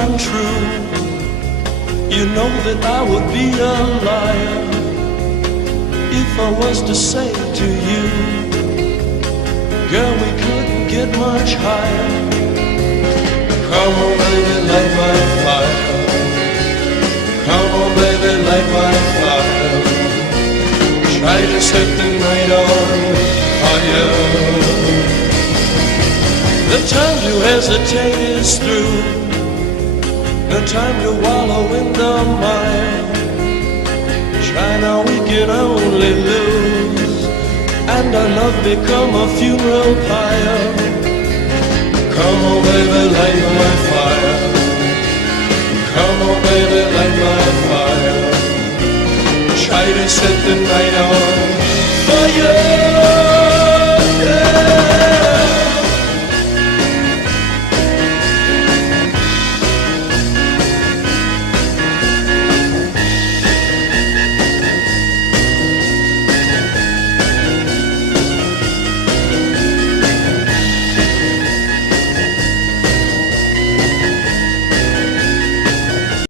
untrue. You know that I would be a liar if I was to say to you, girl, we couldn't get much higher. Come on, baby, light my fire. Come on, baby, light my fire. Try to set the night on fire. The time to hesitate is through. No time to wallow in the mire. Try now, we can only lose, and our love become a funeral pyre. Come on, baby, light my fire. Come on, baby, light my fire. Try to set the night on